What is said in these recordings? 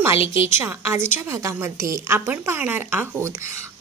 मालिकेच्या आजच्या भागामध्ये आपण पाहणार आहोत।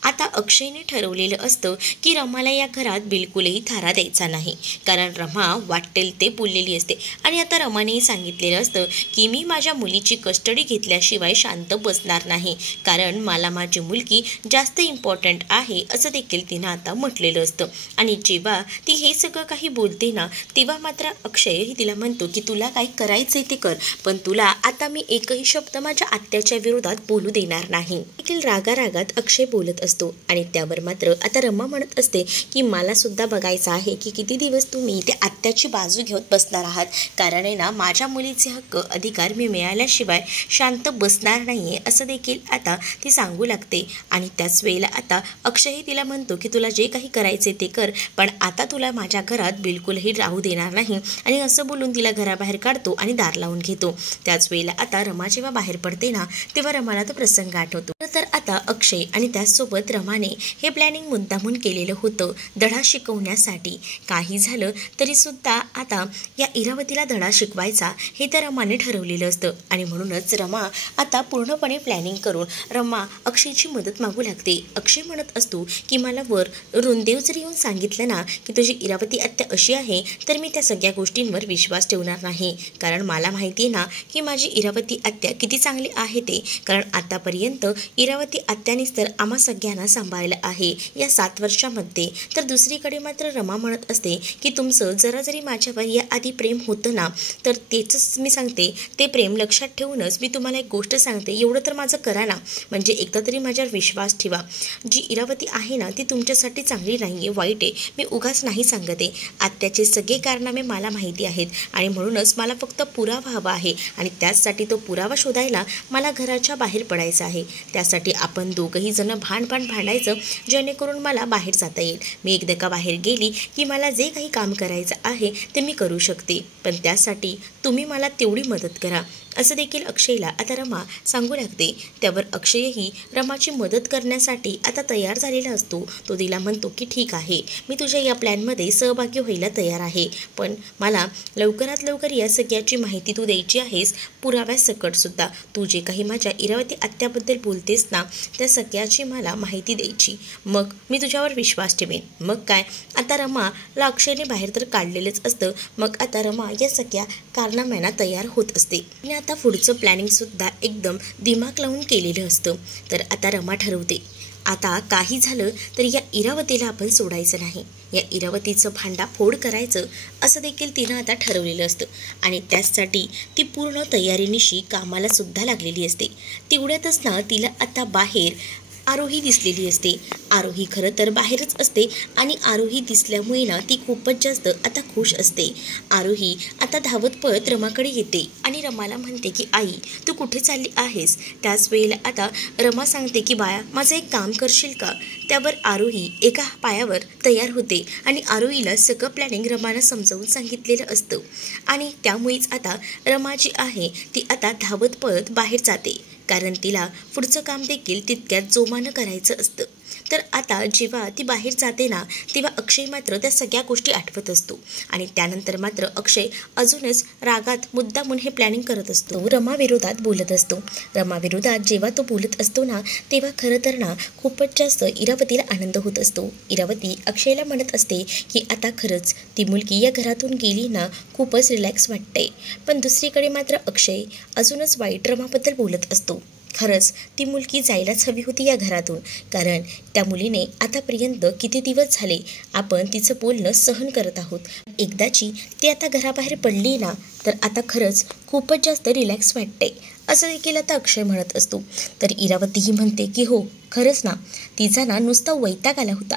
आता अक्षयने ठरवलेलं असतं की रमाला या घरात बिलकुलही थारा द्यायचा नाही, कारण रमा वाटेल ते बोललेली असते। आणि आता रमानेही सांगितलेलं असतं की मी माझ्या मुलीची कस्टडी घेतल्याशिवाय शांत बसणार नाही, कारण मला माझी मुलगी जास्त इम्पॉर्टंट आहे असं देखील तिनं आता म्हटलेलं असतं। आणि जेव्हा ती हे सगळं काही बोलते ना, तेव्हा मात्र अक्षय तिला म्हणतो की तुला काही करायचंय ते कर, पण तुला आता मी एकही शब्द माझ्या आत्याच्या विरोधात बोलू देणार नाही। देखील रागारागात अक्षय बोलत असतो आणि त्यावर मात्र आता रमा म्हणत असते की मला सुद्धा बघायचं आहे की किती दिवस तुम्ही ते आत्याची बाजू घेऊन बसणार आहात, कारण आहे ना माझ्या मुलीचे हक्क अधिकार मी मिळाल्याशिवाय शांत बसणार नाहीये असं देखील आता ती सांगू लागते। आणि त्याच वेळेला आता अक्षयही तिला म्हणतो की तुला जे काही करायचे ते कर, पण आता तुला माझ्या घरात बिलकुलही राहू देणार नाही। आणि असं बोलून तिला घराबाहेर काढतो आणि दार लावून घेतो। त्याच वेळेला आता रमा जेव्हा बाहेर पडते ना, तेव्हा रमाला तो प्रसंग आठवतो। तर आता अक्षय आणि त्याचसोबत रमाने हे प्लॅनिंग मुद्दामून केलेलं होतं धडा शिकवण्यासाठी। काही झालं तरी सुद्धा आता या इरावतीला धडा शिकवायचा हे तर रमाने ठरवलेलं असतं। आणि म्हणूनच रमा आता पूर्णपणे प्लॅनिंग करून रमा अक्षयची मदत मागू लागते। अक्षय म्हणत असतो की मला वर रुंदेव जरी येऊन सांगितलं ना की तुझी इरावती आत्या अशी आहे, तर मी त्या सगळ्या गोष्टींवर विश्वास ठेवणार नाही, कारण मला माहिती आहे ना की माझी इरावती आत्या किती चांगली आहे ते, कारण आतापर्यंत इरावती आत्यानेच तर आम्हा सगळ्यांना सांभाळलं आहे या 7 वर्षामध्ये। तर दुसरीकडे मात्र रमा म्हणत असते की तुमचं जरा जरी माझ्यावर या आधी प्रेम होतं ना, तर तेच मी सांगते ते प्रेम लक्षात ठेवूनच मी तुम्हाला एक गोष्ट सांगते, एवढं तर माझं करा ना, म्हणजे एकदा तरी माझ्यावर विश्वास ठेवा। जी इरावती आहे ना ती तुमच्यासाठी चांगली नाही आहे, वाईट आहे, मी उगाच नाही सांगते। आत्याचे सगळे कारनामे मला माहिती आहेत आणि म्हणूनच मला फक्त पुरावा हवा आहे, आणि त्याचसाठी तो पुरावा शोधायला मला घराच्या बाहेर पडायचं आहे। त्यासाठी आपण दोघंही जण भांडायचं, जेणेकरून मला बाहेर जाता येईल। मी एकदा का बाहेर गेली की मला जे काही काम करायचं आहे ते मी करू शकते, पण त्यासाठी तुम्ही मला तेवढी मदत करा असं देखील अक्षयला आता रमा सांगू लागते। त्यावर अक्षयही रमाची मदत करण्यासाठी आता तयार झालेला असतो। तो तिला म्हणतो की ठीक आहे, मी तुझ्या या प्लॅनमध्ये सहभागी व्हायला तयार आहे, पण मला लवकरात लवकर या सगळ्याची माहिती तू द्यायची आहेस, पुराव्यासकट सुद्धा। तू जे काही माझ्या इरावती आत्याबद्दल बोलतेस ना त्या सगळ्याची मला माहिती द्यायची, मग मी तुझ्यावर विश्वास ठेवेन। मग काय, आता रमाला अक्षयने बाहेर तर काढलेलंच असतं, मग आता रमा या सगळ्या कारनाम्यांना तयार होत असते। आणि आता पुढचं प्लॅनिंग सुद्धा एकदम दिमाग लावून केलेलं असतं। तर आता रमा ठरवते आता काही झालं तरी या इरावतीला आपण सोडायचं नाही, या इरावतीचं भांडाफोड करायचं असं देखील तिनं आता ठरवलेलं असतं। आणि त्याचसाठी ती पूर्ण तयारीनिशी कामाला सुद्धा लागलेली असते। तेवढ्यातच ना तिला आता बाहेर आरोही दिसलेली असते। आरोही खरं तर बाहेरच असते आणि आरोही दिसल्यामुळे ना ती खूपच जास्त आता खुश असते। आरोही आता धावत पळत रमाकडे येते आणि रमाला म्हणते की आई तू कुठे चालली आहेस। त्याच वेळेला आता रमा सांगते की बाळा माझं एक काम करशील का। त्यावर आरोही एका पायावर तयार होते आणि आरोहीला सगळं प्लॅनिंग रमाला समजावून सांगितलेलं असतं। आणि त्यामुळेच आता रमा जी आहे ती आता धावत पळत बाहेर जाते, कारण तिला पुढचं काम देखील तितक्यात जोमानं करायचं असतं। तर आता जेव्हा ती बाहेर जाते ना, तेव्हा अक्षय मात्र त्या सगळ्या गोष्टी आठवत असतो। आणि त्यानंतर मात्र अक्षय अजूनच रागात मुद्दामून हे प्लॅनिंग करत असतो, रमाविरोधात बोलत असतो। रमाविरोधात जेव्हा तो बोलत असतो ना, तेव्हा खरं तर ना खूपच जास्त इरावतीला आनंद होत असतो। इरावती अक्षयला म्हणत असते की आता खरंच ती मुलगी या घरातून गेली ना खूपच रिलॅक्स वाटतंय, पण दुसरीकडे मात्र अक्षय अजूनच वाईट रमाबद्दल बोलत असतो। खरंच ती मुलगी जायलाच हवी होती या घरातून, कारण त्या मुलीने आतापर्यंत किती दिवस झाले आपण तिचं बोलणं सहन करत आहोत। एकदाची ती आता घराबाहेर पडली ना, तर आता खरंच खूपच जास्त रिलॅक्स वाटते असं देखील आता अक्षय म्हणत असतो। तर इरावतीही म्हणते की हो खरंच ना, तिचा ना नुसता वैताग आला होता,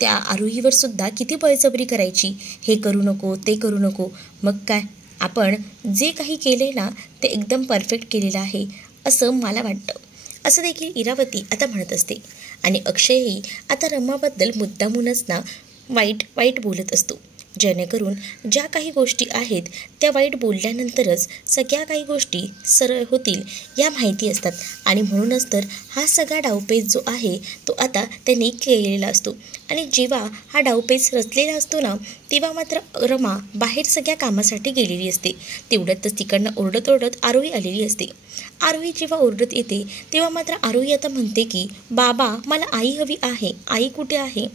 त्या आरोहीवर सुद्धा किती बळजबरी करायची, हे करू नको ते करू नको, मग काय आपण जे काही केले ना ते एकदम परफेक्ट केलेलं आहे असं मला वाटतं असं देखील इरावती आता म्हणत असते। आणि अक्षयही आता रमाबद्दल मुद्दामूनच ना वाईट बोलत असतो, जेणेकरून ज्या काही गोष्टी आहेत त्या वाईट बोलल्यानंतरच सगळ्या काही गोष्टी सरळ होतील या माहिती असतात। आणि म्हणूनच तर हा सगळा डावपेच जो आहे तो आता त्यांनी केलेला असतो। आणि जेव्हा हा डावपेच रचलेला असतो ना, तेव्हा मात्र रमा बाहेर सगळ्या कामासाठी गेलेली असते. तेवढ्यातच तिकडनं ओरडत ओरडत आरोही आलेली असते. आरोही जेव्हा ओरडत येते तेव्हा मात्र आरोही आता म्हणते की बाबा मला आई हवी आहे, आई कुठे आहे?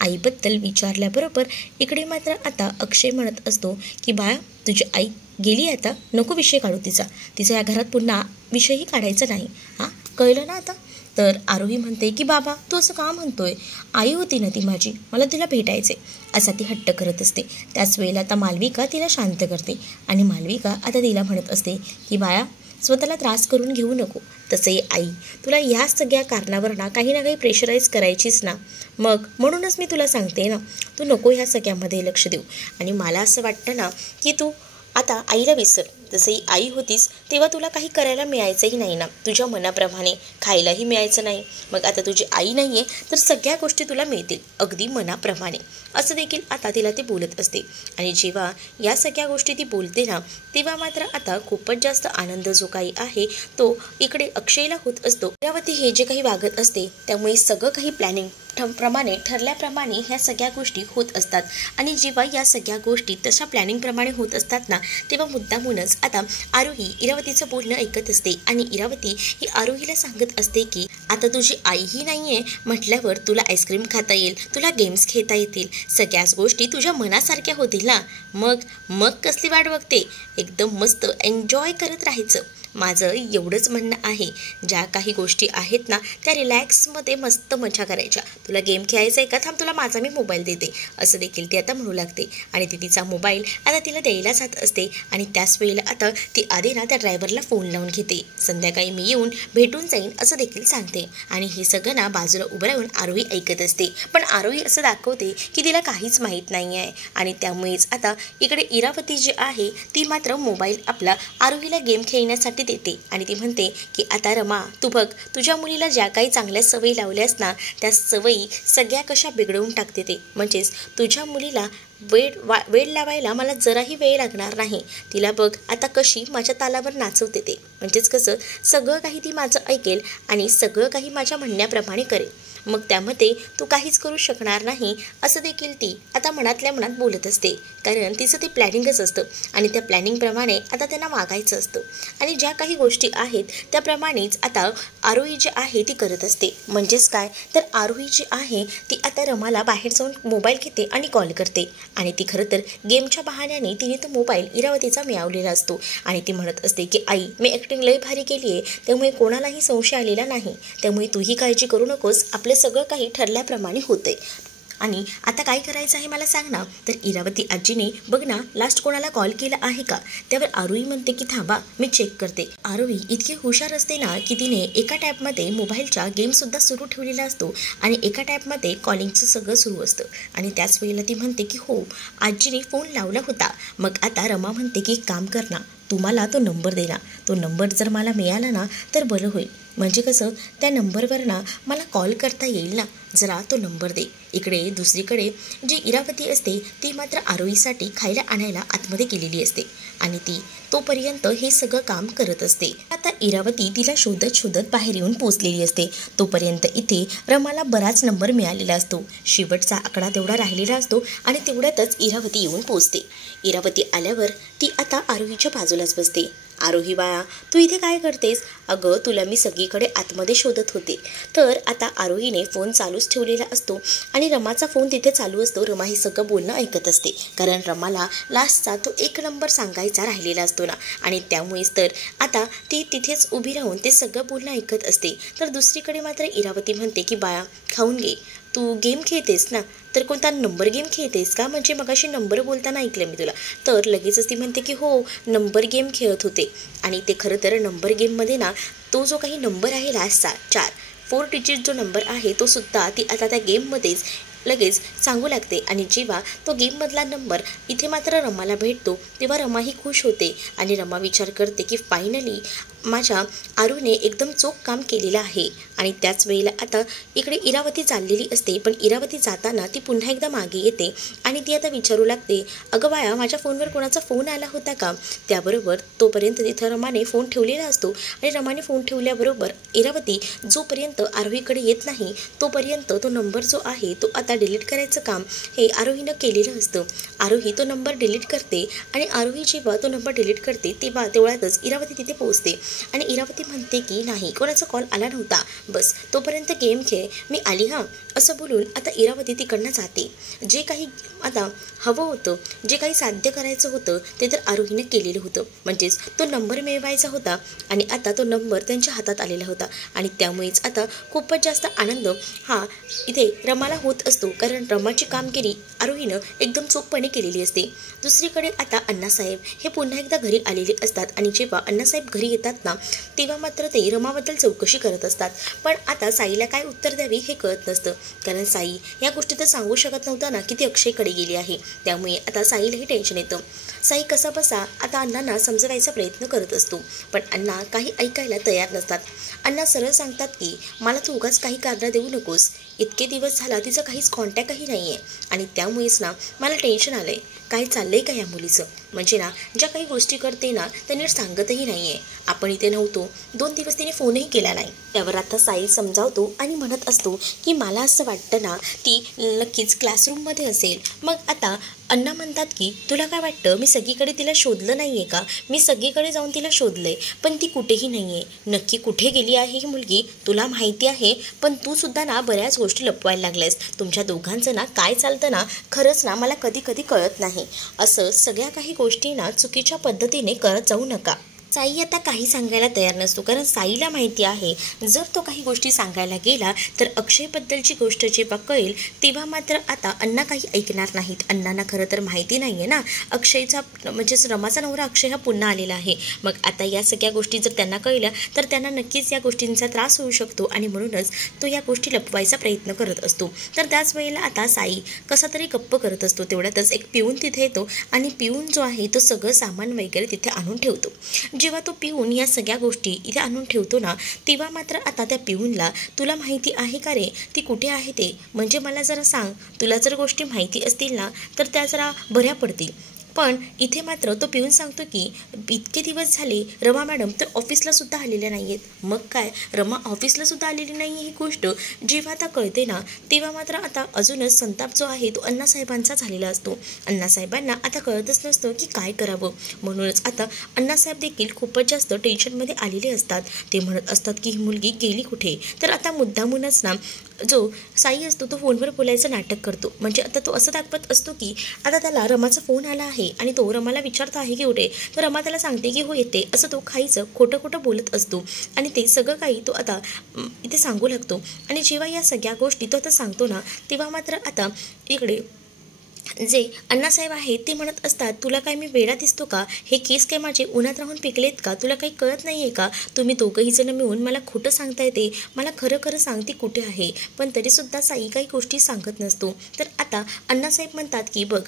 आईबद्दल विचारल्याबरोबर इकडे मात्र आता अक्षय म्हणत असतो की बाळा तुझी आई गेली, आता नको विषय काढू तिचा, तिचा या घरात पुन्हा विषयही काढायचा नाही, हां कळलं ना आता? तर आरोही म्हणते की बाबा तू असं का म्हणतोय, आई होती ना ती माझी, मला तिला भेटायचे, असा ती हट्ट करत असते. त्याच वेळेला आता मालविका तिला शांत करते आणि मालविका आता तिला म्हणत असते की बाळा स्वतःला त्रास करून घेऊ नको. तसंही आई तुला ह्या सगळ्या कारणावर ना काही प्रेशराईज करायचीच ना, मग म्हणूनच मी तुला सांगते ना, तू नको ह्या सगळ्यामध्ये लक्ष देऊ. आणि मला असं वाटतं ना की तू आता आईला विसर. जसंही आई होतीस तेव्हा तुला काही करायला मिळायचंही नाही ना, तुझ्या मनाप्रमाणे खायलाही मिळायचं नाही. मग आता तुझी आई नाही आहे तर सगळ्या गोष्टी तुला मिळतील अगदी मनाप्रमाणे, असं देखील आता तिला ती बोलत असते. आणि जेव्हा या सगळ्या गोष्टी ती बोलते ना, तेव्हा मात्र आता खूपच जास्त आनंद जो काही आहे तो इकडे अक्षयला होत असतो. इरावती हे जे काही वागत असते त्यामुळे सगळं काही प्लॅनिंग ठरल्याप्रमाणे ह्या सगळ्या गोष्टी होत असतात. आणि जेव्हा या सगळ्या गोष्टी तशा प्लॅनिंगप्रमाणे होत असतात ना, तेव्हा मुद्दामूनच आता आरोही इरावतीचं बोलणं ऐकत असते. आणि इरावती ही आरोहीला सांगत असते की आता तुझी आईही नाही आहे म्हटल्यावर तुला आईस्क्रीम खाता येईल, तुला गेम्स खेळता येतील, सगळ्याच गोष्टी तुझ्या मनासारख्या होतील ना. मग कसली वाट बघते, एकदम मस्त एन्जॉय करत राहायचं. माझं एवढंच म्हणणं आहे, ज्या काही गोष्टी आहेत ना त्या रिलॅक्समध्ये मस्त मजा करायच्या. तुला गेम खेळायचा आहे का, थांब तुला माझा मी मोबाईल देते, असं देखील ती आता म्हणू लागते. आणि ती तिचा मोबाईल आता तिला द्यायला जात असते. आणि त्याच वेळेला आता ती आधी ना त्या ड्रायव्हरला फोन लावून घेते, संध्याकाळी मी येऊन भेटून जाईन असं देखील सांगते. आणि हे सगळं ना बाजूला उभं राहून आरोही ऐकत असते. पण आरोही असं दाखवते की तिला काहीच माहीत नाही आहे. आणि त्यामुळेच आता इकडे इरावती जी आहे ती मात्र मोबाईल आपला आरोहीला गेम खेळण्यासाठी देते. आणि ती म्हणते की आता रमा तू बघ, तुझ्या मुलीला ज्या काही चांगल्या सवयी लावल्यास ना त्या सवयी सगळ्या कशा बिघडवून टाकते ते. म्हणजेच तुझ्या मुलीला वेळ लावायला मला जराही वेळ लागणार नाही. तिला बघ आता कशी माझ्या तालावर नाचवते ते. म्हणजेच कसं सगळं काही ती माझं ऐकेल आणि सगळं काही माझ्या म्हणण्याप्रमाणे करेल. मग त्यामध्ये तू काहीच करू शकणार नाही असं देखील ती आता मनातल्या मनात बोलत असते. कारण तिचं ते प्लॅनिंगच असतं आणि त्या प्लॅनिंगप्रमाणे आता त्यांना वागायचं असतं. आणि ज्या काही गोष्टी आहेत त्याप्रमाणेच आता आरोही जी आहे ती करत असते. म्हणजेच काय तर आरोही जी आहे ती आता रमाला बाहेर जाऊन मोबाईल घेते आणि कॉल करते. आणि ती खरं तर गेमच्या बहाण्याने तिने तो मोबाईल इरावतीचा मिळवलेला असतो. आणि ती म्हणत असते की आई मी ॲक्टिंग लई भारी केली आहे, त्यामुळे कोणालाही संशय आलेला नाही, त्यामुळे तूही काळजी करू नकोस, आपलं सगळं काही ठरल्याप्रमाणे होतंय. आणि आता काय करायचं आहे मला सांग ना. तर इरावती आजीने बघ ना लास्ट कोणाला कॉल केला आहे का. त्यावर आरोही म्हणते की थांबा मी चेक करते. आरोही इतकी हुशार असते ना की तिने एका टॅबमध्ये मोबाईलच्या गेमसुद्धा सुरू ठेवलेला असतो आणि एका टॅबमध्ये कॉलिंगचं सगळं सुरू असतं. आणि त्याच वेळेला ती म्हणते की हो आजीने फोन लावला होता. मग आता रमा म्हणते की काम कर ना, तुम्हाला तो नंबर दे ना, तो नंबर जर मला मिळाला ना तर बरं होईल. म्हणजे कसं त्या नंबरवर ना मला कॉल करता येईल ना, जरा तो नंबर दे. इकडे दुसरीकडे जी इरावती असते ती मात्र आरोहीसाठी खायला आणायला आतमध्ये गेलेली असते आणि ती तोपर्यंत हे सगळं काम करत असते. आता इरावती तिला शोधत बाहेर येऊन पोचलेली असते. तोपर्यंत इथे रमाला बराच नंबर मिळालेला असतो, शेवटचा आकडा तेवढा राहिलेला असतो आणि तेवढ्यातच इरावती येऊन पोचते. इरावती आल्यावर ती आता आरोहीच्या बाजूलाच बसते. आरोही बाळा तू इथे काय करतेस? अगं तुला मी सगळीकडे आतमध्ये शोधत होते. तर आता आरोहीने फोन चालूच ठेवलेला असतो आणि रमाचा फोन तिथे चालू असतो. रमा हे सगळं बोलणं ऐकत असते कारण रमाला लास्टचा तो एक नंबर सांगायचा राहिलेला असतो ना. आणि त्यामुळेच तर आता ती तिथेच उभी राहून ते सगळं बोलणं ऐकत असते. तर दुसरीकडे मात्र इरावती म्हणते की बाळा खाऊन घे, तू गेम खेळतेस ना, तर कोणता नंबर गेम खेळतेस का? म्हणजे मगाशी नंबर बोलताना ऐकलं मी तुला. तर लगेचच ती म्हणते की हो नंबर गेम खेळत होते. आणि ते खरं तर नंबर गेममध्ये ना तो जो काही नंबर आहे लास्टचा 4 डिजिट जो नंबर आहे तो सुद्धा ती आता त्या गेममध्येच लगेच सांगू लागते. आणि जेव्हा तो गेममधला नंबर इथे मात्र रमाला भेटतो तेव्हा रमा ही खुश होते आणि रमा विचार करते की फायनली माझ्या आरूने एकदम चोख काम केलेलं आहे. आणि त्याच वेळेला आता इकडे इरावती चाललेली असते, पण इरावती जाताना ती पुन्हा एकदा मागे येते आणि ती आता विचारू लागते, अगं बाळा, माझ्या फोनवर कोणाचा फोन आला होता का? त्याबरोबर तोपर्यंत तिथं रमाने फोन ठेवलेला असतो आणि रमाने फोन ठेवल्याबरोबर इरावती जोपर्यंत आरोहीकडे येत नाही तोपर्यंत तो नंबर जो आहे तो आता डिलीट करायचं काम हे आरोहीनं केलेलं असतं. आरोही तो नंबर डिलीट करते आणि आरोही जेव्हा तो नंबर डिलीट करते तेवढ्यातच इरावती तिथे पोहोचते आणि इरावती म्हणते की नाही, कोणाचा कॉल आला नव्हता, बस तोपर्यंत गेम खेळ, मी आली हां, असं बोलून आता इरावती तिकडनं जाते. जे काही आता हवं होतं, जे काही साध्य करायचं होतं ते तर आरोहीने केलेलं होतं. म्हणजेच तो नंबर मिळवायचा होता आणि आता तो नंबर त्यांच्या हातात आलेला होता आणि त्यामुळेच आता खूपच जास्त आनंद हा इथे रमाला होत असतो, कारण रमाची कामगिरी आरोहीनं एकदम चोखपणे केलेली असते. दुसरीकडे आता अण्णासाहेब हे पुन्हा एकदा घरी आलेले असतात आणि जेव्हा अण्णासाहेब घरी येतात ना तेव्हा मात्र ते रमाबद्दल चौकशी करत असतात. पण आता साईला काय उत्तर द्यावे हे कळत नसतं, कारण साई या गोष्टी तर सांगू शकत नव्हता ना की ती अक्षयकडे गेली आहे. त्यामुळे आता साईलाही टेन्शन येतं. साई कसा बसा आता अण्णांना समजवायचा प्रयत्न करत असतो, पण अण्णा काही ऐकायला तयार नसतात. अण्णा सरळ सांगतात की मला तू उगाच काही कारण देऊ नकोस, इतके दिवस झाला तिचं काहीच कॉन्टॅक्टही नाही आहे आणि त्यामुळेच ना मला टेन्शन आलं आहे. काय चाललं आहे का या मुलीचं? म्हणजे ना ज्या काही गोष्टी करते ना त्या नीट सांगतही नाही आहे. आपण इथे नव्हतो, 2 दिवस तिने फोनही केला नाही. त्यावर आता साई समजावतो आणि म्हणत असतो की मला असं वाटतं ना ती नक्कीच क्लासरूममध्ये असेल. मग आता अण्णा म्हणतात की तुला काय वाटतं मी सगळीकडे तिला शोधलं नाही आहे का? मी सगळीकडे जाऊन तिला शोधलं आहे, पण ती कुठेही नाही आहे. नक्की कुठे गेली आहे ही मुलगी तुला माहिती आहे, पण तू सुद्धा ना बऱ्याच गोष्टी लपवायला लागल्यास. तुमच्या दोघांचं ना काय चालतं ना खरंच ना मला कधी कधी कळत नाही. असं सगळ्या काही गोष्टी ना चुकीच्या पद्धतीने करत जाऊ नका. साई आता काही सांगायला तयार नसतो, कारण साईला माहिती आहे जर तो काही गोष्टी सांगायला गेला तर अक्षयबद्दलची गोष्ट जेव्हा कळेल तेव्हा मात्र आता अण्णा काही ऐकणार नाहीत. अण्णांना खरं तर माहिती नाही आहे ना अक्षयचा म्हणजेच रमाचा नवरा अक्षय हा पुन्हा आलेला आहे. मग आता या सगळ्या गोष्टी जर त्यांना कळल्या तर त्यांना नक्कीच या गोष्टींचा त्रास होऊ शकतो आणि म्हणूनच तो या गोष्टी लपवायचा प्रयत्न करत असतो. तर त्याच वेळेला आता साई कसा तरी गप्प करत असतो. तेवढ्यातच एक पिऊन तिथे येतो आणि पिऊन जो आहे तो सगळं सामान वगैरे तिथे आणून ठेवतो. जेव्हा तो पिऊन या सगळ्या गोष्टी इथे आणून ठेवतो ना तेव्हा मात्र आता त्या पिऊनला तुला माहिती आहे का रे ती कुठे आहे ते? म्हणजे मला जरा सांग, तुला जर गोष्टी माहिती असतील ना तर त्या जरा बऱ्या पडतील. पण इथे मात्र तो पिऊन सांगतो की इतके दिवस झाले रमा मॅडम तर ऑफिसला सुद्धा आलेल्या नाही आहेत. मग काय रमा ऑफिसला सुद्धा आलेली नाही ही गोष्ट जेव्हा आता कळते ना तेव्हा मात्र आता अजूनच संताप जो आहे तो अण्णासाहेबांचा झालेला असतो. अण्णासाहेबांना आता कळतच नसतं की काय करावं. म्हणूनच आता अण्णासाहेब देखील खूपच जास्त टेन्शनमध्ये आलेले असतात. ते म्हणत असतात की ही मुलगी गेली कुठे? तर आता मुद्दामूनच ना जो साई असतो तो फोनवर बोलायचं नाटक करतो. म्हणजे आता तो असं दाखवत असतो की आता त्याला रमाचा फोन आला आहे आणि तो रमाला विचारत आहे की कुठे? तर रमा त्याला सांगते की हो येते, असं तो काहीचं खोटं खोटं बोलत असतो आणि ते सगळं काही तो आता इथे सांगू लागतो. आणि जेव्हा या सगळ्या गोष्टी तो आता सांगतो ना तेव्हा मात्र आता इकडे जे अण्णासाहेब आहेत ते म्हणत असतात तुला काय मी वेडा दिसतो का? हे केस काय माझे उन्हात राहून पिकलेत का? तुला काही कळत नाही आहे का? तुम्ही दोघंही जण मिळून मला खोटं सांगता येते, मला खरं खरं सांगते कुठे आहे. पण तरीसुद्धा साई काही गोष्टी सांगत नसतो. तर आता अण्णासाहेब म्हणतात की बघ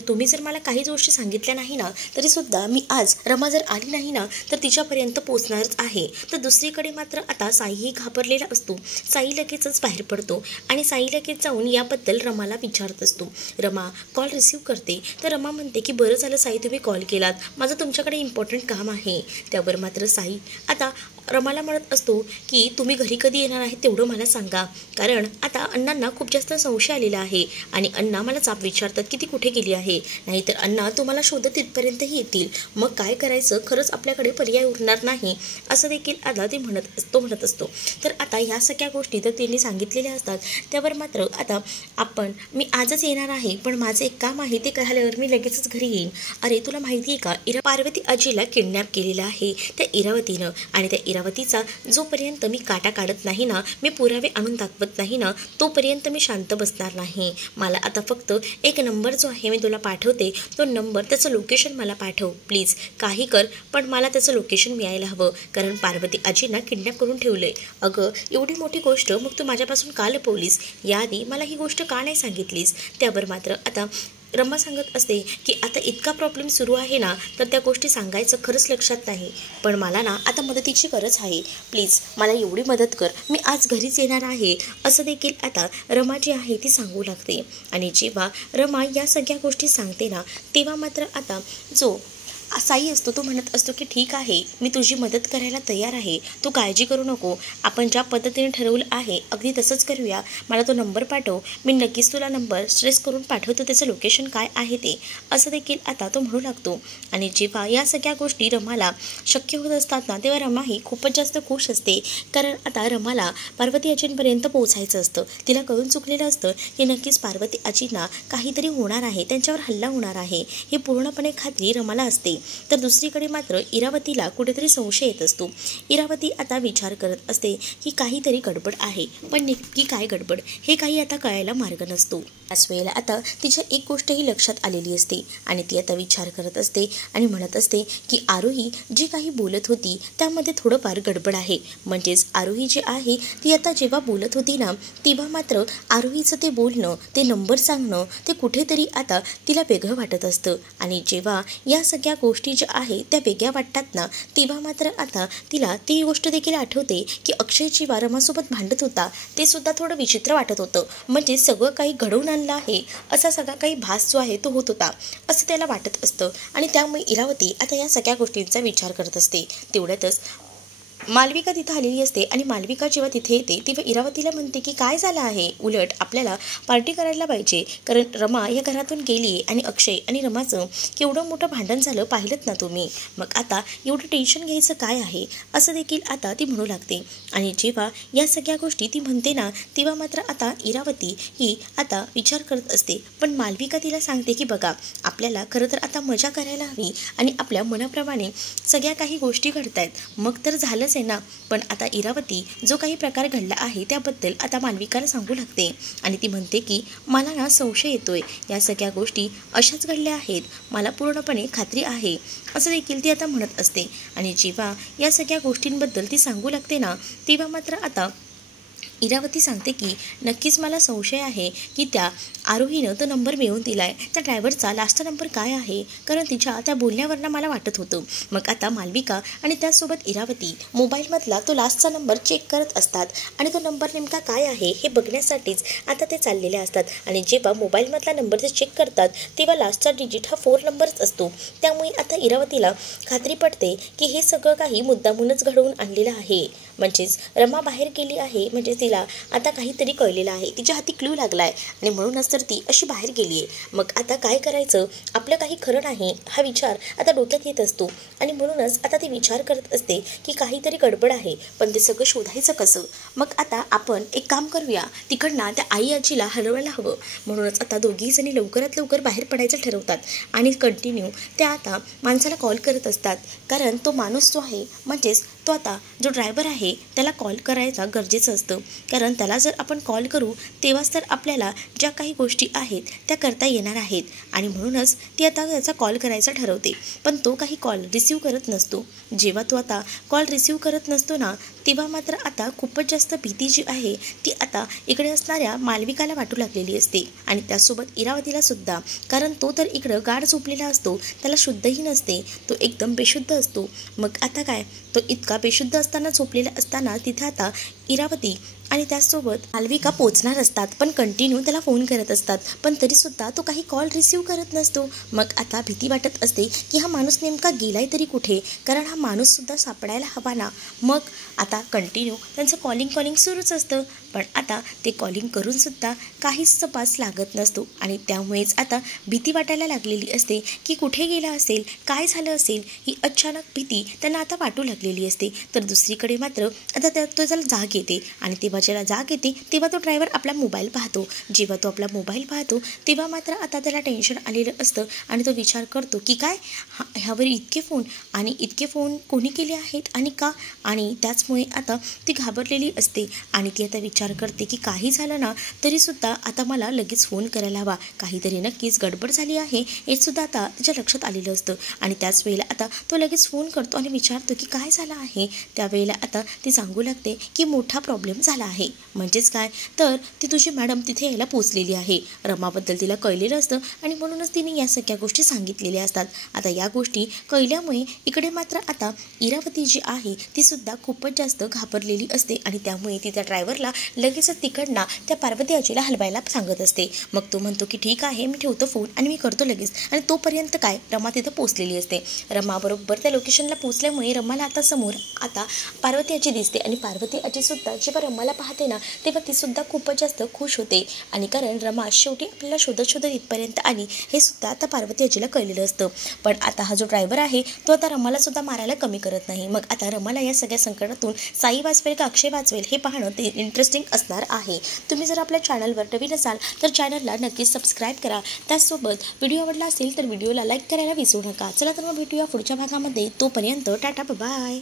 तुम्ही जर मला काही गोष्टी सांगितल्या नाही ना तरीसुद्धा मी आज रमा जर आली नाही ना तर तिच्यापर्यंत पोचणारच आहे. तर दुसरीकडे मात्र आता साईही घाबरलेला असतो. साई लगेचच बाहेर पडतो आणि साई लगेच जाऊन याबद्दल रमाला विचारत असतो. रमा कॉल रिसीव्ह करते तर रमा म्हणते की बरं झालं साई तुम्ही कॉल केलात, माझं तुमच्याकडे इम्पॉर्टंट काम आहे. त्यावर मात्र साई आता रमाला म्हणत असतो की तुम्ही घरी कधी येणार आहे तेवढं मला सांगा, कारण आता अण्णांना खूप जास्त संशय आलेला आहे आणि अण्णा मला चाप विचारतात की ती कुठे गेली आहे. नाहीतर अण्णा तुम्हाला शोधत तिथपर्यंतही येतील. मग काय करायचं, खरंच आपल्याकडे पर्याय उरणार नाही असं देखील आता ते म्हणत असतो. तर आता ह्या सगळ्या गोष्टी तर त्यांनी सांगितलेल्या असतात. त्यावर मात्र आता मी आजच येणार आहे पण माझं एक काम आहे ते झाल्यावर मी लगेचच घरी येईन. अरे तुला माहिती आहे का पार्वती आजीला किडनॅप केलेलं आहे त्या इरावतीनं आणि त्या इरावतीचा जोपर्यंत मी काटा काढत नाही ना, मी पुरावे आणून दाखवत नाही ना तोपर्यंत मी शांत बसणार नाही. मला आता फक्त एक नंबर जो आहे मी तुला पाठवते तो नंबर त्याचं लोकेशन मला पाठव प्लीज. काही कर पण मला त्याचं लोकेशन मिळायला हवं, कारण पार्वती आजींना किडनॅप करून ठेवलंय. अगं एवढी मोठी गोष्ट मग तू माझ्यापासून का लपवलीस? याआधी मला ही गोष्ट का नाही सांगितलीस? त्यावर मात्र आता रमा सांगत असते की आता इतका प्रॉब्लेम सुरू आहे ना, तर त्या गोष्टी सांगायचं खरंच लक्षात नाही, पण मला ना आता मदतीची गरज आहे, प्लीज मला एवढी मदत कर, मी आज घरीच येणार आहे, असं देखील आता रमा जी आहे ती सांगू लागते. आणि जेव्हा रमा या सगळ्या गोष्टी सांगते ना, तेव्हा मात्र आता जो साई असतो तो म्हणत असतो की ठीक आहे, मी तुझी मदत करायला तयार आहे, तू काळजी करू नको, आपण ज्या पद्धतीने ठरवलं आहे अगदी तसंच करूया, मला तो नंबर पाठव, मी नक्कीच तुला नंबर स्ट्रेस करून पाठवतो, त्याचं लोकेशन काय आहे ते, असं देखील आता तो म्हणू लागतो. आणि जेव्हा या सगळ्या गोष्टी रमाला शक्य होत असतात ना, तेव्हा रमा ही खूपच जास्त खुश असते, कारण आता रमाला पार्वती आजींपर्यंत पोहोचायचं असतं. तिला कळून चुकलेलं असतं की नक्कीच पार्वती आजींना काहीतरी होणार आहे, त्यांच्यावर हल्ला होणार आहे, हे पूर्णपणे खात्री रमाला असते. तर दुसरीकडे मात्र इरावतीला कुठेतरी संशय येत असतो. इरावती आता विचार करत असते की काहीतरी गडबड आहे, पण नक्की काय गडबड हे काही आता कळायला मार्ग नसतो. त्याच वेळेला आता तिच्या एक गोष्टही लक्षात आलेली असते आणि ती आता विचार करत असते आणि म्हणत असते की आरोही जी काही बोलत होती त्यामध्ये थोडंफार गडबड आहे. म्हणजेच आरोही जी आहे ती आता जेव्हा बोलत होती ना, तेव्हा मात्र आरोहीचं ते बोलणं, ते नंबर सांगणं, ते कुठेतरी आता तिला वेगळं वाटत असतं. आणि जेव्हा या सगळ्या गोष्टी ज्या आहे त्या वेगळ्या वाटतात ना, तेव्हा मात्र आता तिला ती गोष्ट देखील आठवते की अक्षय जेव्हा रमासोबत भांडत होता ते सुद्धा थोडं विचित्र वाटत होतं. म्हणजे सगळं काही घडवून आणलं आहे असा सगळा काही भास जो आहे तो होत होता, असं त्याला वाटत असतं. आणि त्यामुळे इरावती आता या सगळ्या गोष्टींचा विचार करत असते. तेवढ्यातच मालविका तिथं आलेली असते आणि मालविका जेव्हा तिथे येते तेव्हा इरावतीला म्हणते की काय झालं आहे, उलट आपल्याला पार्टी करायला पाहिजे, कारण रमा या घरातून गेली आणि अक्षय आणि रमाचं केवढं मोठं भांडण झालं पाहिलं ना तुम्ही, मग आता एवढं टेन्शन घ्यायचं काय आहे, असं देखील आता ती म्हणू लागते. आणि जेव्हा या सगळ्या गोष्टी ती म्हणते ना, तेव्हा मात्र आता इरावती ही आता विचार करत असते. पण मालविका तिला सांगते की बघा, आपल्याला खरं तर आता मजा करायला हवी आणि आपल्या मनाप्रमाणे सगळ्या काही गोष्टी घडतायत, मग तर झालं आहे ना. पण आता इरावती जो काही प्रकार घडला आहे त्याबद्दल आता मालविकाला सांगू लागते आणि ती म्हणते की मला ना संशय येतोय, या सगळ्या गोष्टी अशाच घडल्या आहेत, मला पूर्णपणे खात्री आहे, असं देखील ती आता म्हणत असते. आणि जेव्हा या सगळ्या गोष्टींबद्दल ती सांगू लागते ना, तेव्हा मात्र आता इरावती सांगते की नक्कीच मला संशय आहे की त्या आरोहीनं तो नंबर मिळवून दिला आहे, त्या ड्रायव्हरचा लास्टचा नंबर काय आहे, कारण तिच्या त्या बोलण्यावरनं मला वाटत होतं. मग आता मालविका आणि त्यासोबत इरावती मोबाईलमधला तो लास्टचा नंबर चेक करत असतात आणि तो नंबर नेमका काय आहे हे बघण्यासाठीच आता ते चाललेले असतात. आणि जेव्हा मोबाईलमधला नंबर ते चेक करतात तेव्हा लास्टचा डिजिट हा 4 नंबरच असतो. त्यामुळे आता इरावतीला खात्री पडते की हे सगळं काही मुद्दामूनच घडवून आणलेलं आहे, म्हणजेच रमा बाहेर गेली आहे, म्हणजे तिला आता काहीतरी कळलेलं आहे, तिच्या हाती क्लू लागला आहे आणि म्हणूनच तर ती अशी बाहेर गेली आहे. मग आता काय करायचं, आपलं काही खरं नाही हा विचार आता डोक्यात येत असतो. आणि म्हणूनच आता ती विचार करत असते की काहीतरी गडबड आहे, पण ते सगळं शोधायचं कसं. मग आता आपण एक काम करूया, तिकडनं त्या आई आजीला हलवायला हवं. म्हणूनच आता दोघी जणी लवकरात लवकर बाहेर पडायचं ठरवतात आणि कंटिन्यू त्या आता माणसाला कॉल करत असतात, कारण तो माणूस जो आहे म्हणजेच तो आता जो ड्रायव्हर आहे त्याला कॉल करायचा गरजेचं असतं, कारण त्याला जर आपण कॉल करू तेव्हाच तर आपल्याला ज्या काही गोष्टी आहेत त्या करता येणार आहेत. आणि म्हणूनच ती आता त्याचा कॉल करायचा ठरवते, पण तो काही कॉल रिसीव्ह करत नसतो. जेव्हा तो आता कॉल रिसीव्ह करत नसतो ना, तेव्हा मात्र आता खूपच जास्त भीती जी आहे ती आता इकडे असणाऱ्या मालविकाला वाटू लागलेली असते आणि त्यासोबत इरावतीला सुद्धा, कारण तो तर इकडं गाढ झोपलेला असतो, त्याला शुद्धही नसते, तो एकदम बेशुद्ध असतो. मग आता काय, तो इतका बेशुद्ध असताना झोपलेला असताना तिथे आता इरावती आणि त्याचसोबत मालविका पोचणार असतात, पण कंटिन्यू त्याला फोन करत असतात, पण तरीसुद्धा तो काही कॉल रिसीव्ह करत नसतो. मग आता भीती वाटत असते की हा माणूस नेमका गेलाय तरी कुठे, कारण हा माणूससुद्धा सापडायला हवा ना. मग आता कंटिन्यू त्यांचं कॉलिंग सुरूच असतं, पण आता ते कॉलिंग करूनसुद्धा काहीच तपास लागत नसतो. आणि त्यामुळेच आता भीती वाटायला लागलेली असते की कुठे गेला असेल, काय झालं असेल, ही अचानक भीती त्यांना आता वाटू लागलेली असते. तर दुसरीकडे मात्र आता तो त्याला जाग येते आणि तेव्हा ज्याला जाग येते तेव्हा तो ड्रायव्हर आपला मोबाईल पाहतो. जेव्हा तो आपला मोबाईल पाहतो तेव्हा मात्र आता त्याला टेन्शन आलेलं असतं आणि तो विचार करतो की काय, ह्यावर इतके फोन कोणी केले आहेत आणि का. आणि त्याचमुळे आता ती घाबरलेली असते आणि ती आता विचार करते की काही झालं ना तरीसुद्धा आता मला लगेच फोन करायला हवा, काहीतरी नक्कीच गडबड झाली आहे हे सुद्धा आता त्याच्या लक्षात आलेलं असतं. आणि त्याच वेळेला आता तो लगेच फोन करतो आणि विचारतो की काय झालं आहे. त्यावेळेला आता ती सांगू लागते की मोठा प्रॉब्लेम झाला आहे. म्हणजेच काय तर ती तुझी मॅडम तिथे यायला पोचलेली आहे. रमाबद्दल तिला कळलेलं असतं आणि म्हणूनच तिने या सगळ्या गोष्टी सांगितलेल्या असतात. आता या गोष्टी कळल्यामुळे इकडे मात्र आता इरावती जी आहे ती सुद्धा खूपच जास्त घाबरलेली असते आणि त्यामुळे ती त्या ड्रायव्हरला लगेचच तिकडनं त्या पार्वती आजीला हलवायला सांगत असते. मग तो म्हणतो की ठीक आहे, मी ठेवतो फोन आणि मी करतो लगेच. आणि तोपर्यंत काय रमा तिथं पोचलेली असते. रमा बरोबर त्या लोकेशनला पोचल्यामुळे रमाला आता समोर आता पार्वती आजी दिसते आणि पार्वती आजी सुद्धा जेव्हा रमाला पाहते ना तेव्हा ती सुद्धा खूपच जास्त खुश होते. आणि कारण रमा शेवटी आपल्याला शोधत शोधत इथपर्यंत आली हे सुद्धा आता पार्वती आजीला कळलेलं असतं. पण आता हा जो ड्रायव्हर आहे तो आता रमाला सुद्धा मारायला कमी करत नाही. मग आता रमाला या सगळ्या संकटातून साई वाचवेल का अक्षय वाचवेल हे पाहणं ते इंटरेस्टिंग असणार आहे. तुम्ही जर आपल्या चॅनलवर नवीन असाल तर चॅनलला नक्कीच सबस्क्राईब करा. त्याचसोबत व्हिडिओ आवडला असेल तर व्हिडिओला लाईक करायला विसरू नका. चला तर मग भेटूया पुढच्या भागामध्ये. तोपर्यंत टाटा बाय.